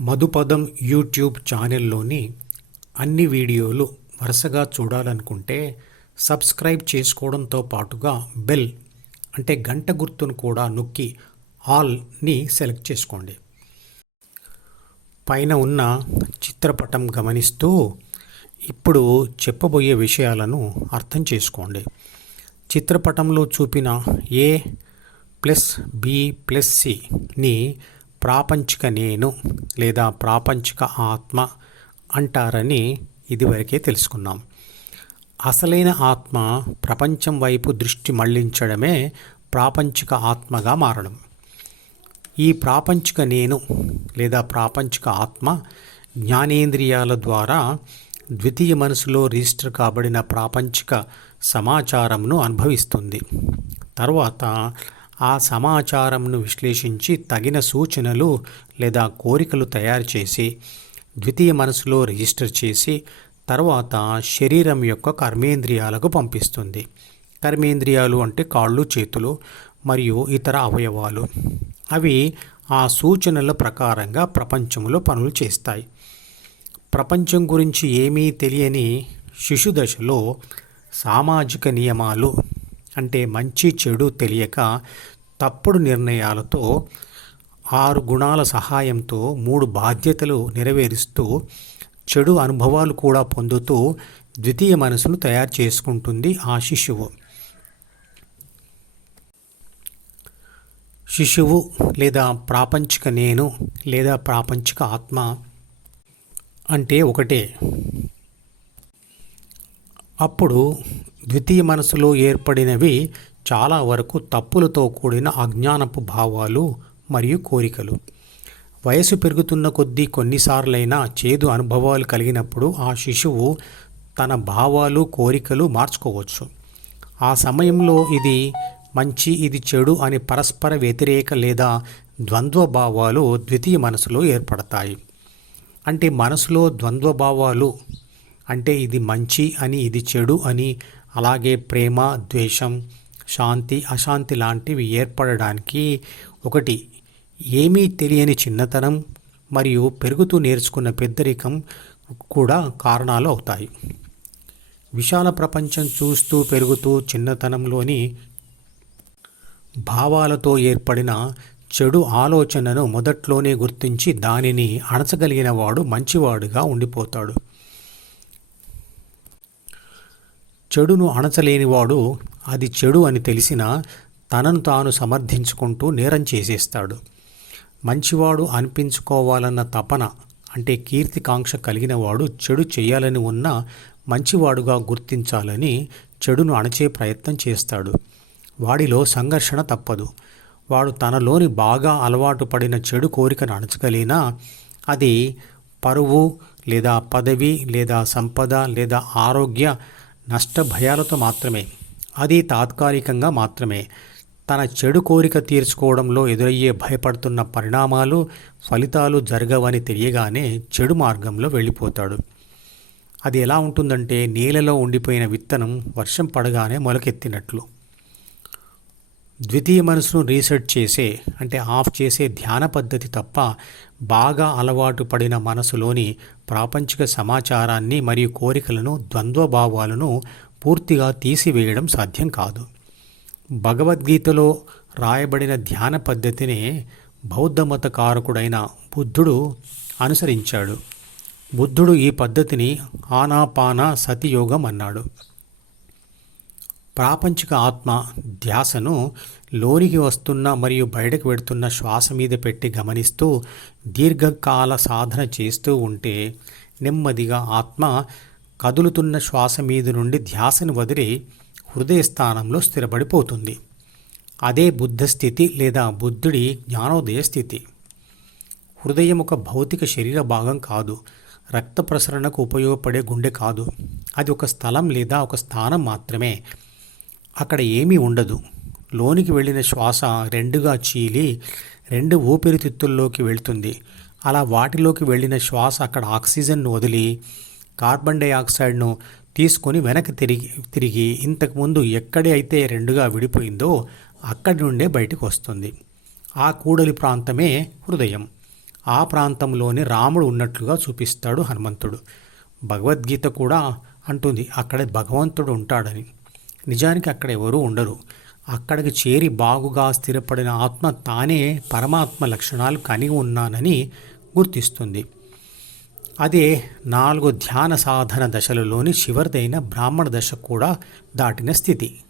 మధుపదం YouTube ఛానల్లోని అన్ని వీడియోలు వరుసగా చూడాలనుకుంటే సబ్స్క్రైబ్ చేసుకోవడంతో పాటుగా బెల్ అంటే గంట గుర్తును కూడా నొక్కి ఆల్ని సెలెక్ట్ చేసుకోండి. పైన ఉన్న చిత్రపటం గమనిస్తూ ఇప్పుడు చెప్పబోయే విషయాలను అర్థం చేసుకోండి. చిత్రపటంలో చూపిన ఏ ప్లస్ బి ప్లస్ సిని ప్రాపంచిక నేను లేదా ప్రాపంచిక ఆత్మ అంటారని ఇదివరకే తెలుసుకున్నాం. అసలైన ఆత్మ ప్రపంచం వైపు దృష్టి మళ్ళించడమే ప్రాపంచిక ఆత్మగా మారడం. ఈ ప్రాపంచిక నేను లేదా ప్రాపంచిక ఆత్మ జ్ఞానేంద్రియాల ద్వారా ద్వితీయ మనసులో రిజిస్టర్ కాబడిన ప్రాపంచిక సమాచారంను అనుభవిస్తుంది. తర్వాత ఆ సమాచారంను విశ్లేషించి తగిన సూచనలు లేదా కోరికలు తయారు చేసి ద్వితీయ మనసులో రిజిస్టర్ చేసి తర్వాత శరీరం యొక్క కర్మేంద్రియాలకు పంపిస్తుంది. కర్మేంద్రియాలు అంటే కాళ్ళు చేతులు మరియు ఇతర అవయవాలు. అవి ఆ సూచనల ప్రకారంగా ప్రపంచంలో పనులు చేస్తాయి. ప్రపంచం గురించి ఏమీ తెలియని శిశుదశలో సామాజిక నియమాలు అంటే మంచి చెడు తెలియక తప్పుడు నిర్ణయాలతో ఆరు గుణాల సహాయంతో మూడు బాధ్యతలు నెరవేరుస్తూ చెడు అనుభవాలు కూడా పొందుతూ ద్వితీయ మనసును తయారు చేసుకుంటుంది ఆ శిశువు. శిశువు లేదా ప్రాపంచిక నేను లేదా ప్రాపంచిక ఆత్మ అంటే ఒకటే. అప్పుడు ద్వితీయ మనసులో ఏర్పడినవి చాలా వరకు తప్పులతో కూడిన అజ్ఞానపు భావాలు మరియు కోరికలు. వయసు పెరుగుతున్న కొద్దీ కొన్నిసార్లైనా చేదు అనుభవాలు కలిగినప్పుడు ఆ శిశువు తన భావాలు కోరికలు మార్చుకోవచ్చు. ఆ సమయంలో ఇది మంచి ఇది చెడు అని పరస్పర వ్యతిరేక లేదా ద్వంద్వ భావాలు ద్వితీయ మనసులో ఏర్పడతాయి. అంటే మనసులో ద్వంద్వ భావాలు అంటే ఇది మంచి అని ఇది చెడు అని అలాగే ప్రేమ ద్వేషం శాంతి అశాంతి లాంటివి ఏర్పడడానికి ఒకటి ఏమీ తెలియని చిన్నతనం మరియు పెరుగుతూ నేర్చుకున్న పెద్దరికం కూడా కారణాలు అవుతాయి. విశాల ప్రపంచం చూస్తూ పెరుగుతూ చిన్నతనంలోని భావాలతో ఏర్పడిన చెడు ఆలోచనను మొదట్లోనే గుర్తించి దానిని అణచగలిగిన వాడు మంచివాడుగా ఉండిపోతాడు. చెడును అణచలేనివాడు అది చెడు అని తెలిసినా తనను తాను సమర్థించుకుంటూ నేరం చేసేస్తాడు. మంచివాడు అనిపించుకోవాలన్న తపన అంటే కీర్తికాంక్ష కలిగినవాడు చెడు చేయాలని ఉన్న మంచివాడుగా గుర్తించాలని చెడును అణచే ప్రయత్నం చేస్తాడు. వాడిలో సంఘర్షణ తప్పదు. వాడు తనలోని బాగా అలవాటు పడిన చెడు కోరికను అణచగలిగినా అది పరువు లేదా పదవి లేదా సంపద లేదా ఆరోగ్య నష్ట భయాలతో మాత్రమే అది తాత్కాలికంగా మాత్రమే. తన చెడు కోరిక తీర్చుకోవడంలో ఎదురయ్యే భయపడుతున్న పరిణామాలు ఫలితాలు జరగవని తెలియగానే చెడు మార్గంలో వెళ్ళిపోతాడు. అది ఎలా ఉంటుందంటే నేలలో ఉండిపోయిన విత్తనం వర్షం పడగానే మొలకెత్తినట్లు. ద్వితీయ మనసును రీసెట్ చేసే అంటే ఆఫ్ చేసే ధ్యాన పద్ధతి తప్ప బాగా అలవాటు పడిన మనసులోని ప్రాపంచిక సమాచారాన్ని మరియు కోరికలను ద్వంద్వభావాలను పూర్తిగా తీసివేయడం సాధ్యం కాదు. భగవద్గీతలో రాయబడిన ధ్యాన పద్ధతిని బౌద్ధమత కారకుడైన బుద్ధుడు అనుసరించాడు. బుద్ధుడు ఈ పద్ధతిని ఆనాపాన సతియోగం అన్నాడు. ప్రాపంచిక ఆత్మ ధ్యాసను లోనికి వస్తున్న మరియు బయటకు వెడుతున్న శ్వాస మీద పెట్టి గమనిస్తూ దీర్ఘకాల సాధన చేస్తూ ఉంటే నెమ్మదిగా ఆత్మ కదులుతున్న శ్వాస మీద నుండి ధ్యాసను వదిలి హృదయ స్థానంలో స్థిరపడిపోతుంది. అదే బుద్ధ స్థితి లేదా బుద్ధుడి జ్ఞానోదయ స్థితి. హృదయం ఒక భౌతిక శరీర భాగం కాదు. రక్త ప్రసరణకు ఉపయోగపడే గుండె కాదు. అది ఒక స్థలం లేదా ఒక స్థానం మాత్రమే. అక్కడ ఏమీ ఉండదు. లోనికి వెళ్ళిన శ్వాస రెండుగా చీలి రెండు ఊపిరితిత్తుల్లోకి వెళ్తుంది. అలా వాటిలోకి వెళ్ళిన శ్వాస అక్కడ ఆక్సిజన్ను వదిలి కార్బన్ డైఆక్సైడ్ను తీసుకొని వెనక్కి తిరిగి తిరిగి ఇంతకుముందు ఎక్కడే అయితే రెండుగా విడిపోయిందో అక్కడి నుండే బయటకు వస్తుంది. ఆ కూడలి ప్రాంతమే హృదయం. ఆ ప్రాంతంలోనే రాముడు ఉన్నట్లుగా చూపిస్తాడు హనుమంతుడు. భగవద్గీత కూడా అంటుంది అక్కడ భగవంతుడు ఉంటాడని. నిజానికి అక్కడ ఎవరూ ఉండరు. అక్కడికి చేరి బాగుగా స్థిరపడిన ఆత్మ తానే పరమాత్మ లక్షణాలు కలిగి ఉన్నానని గుర్తిస్తుంది. అదే నాలుగు ధ్యాన సాధన దశలలోని చివరిదైన బ్రాహ్మణ దశ కూడా దాటిన స్థితి.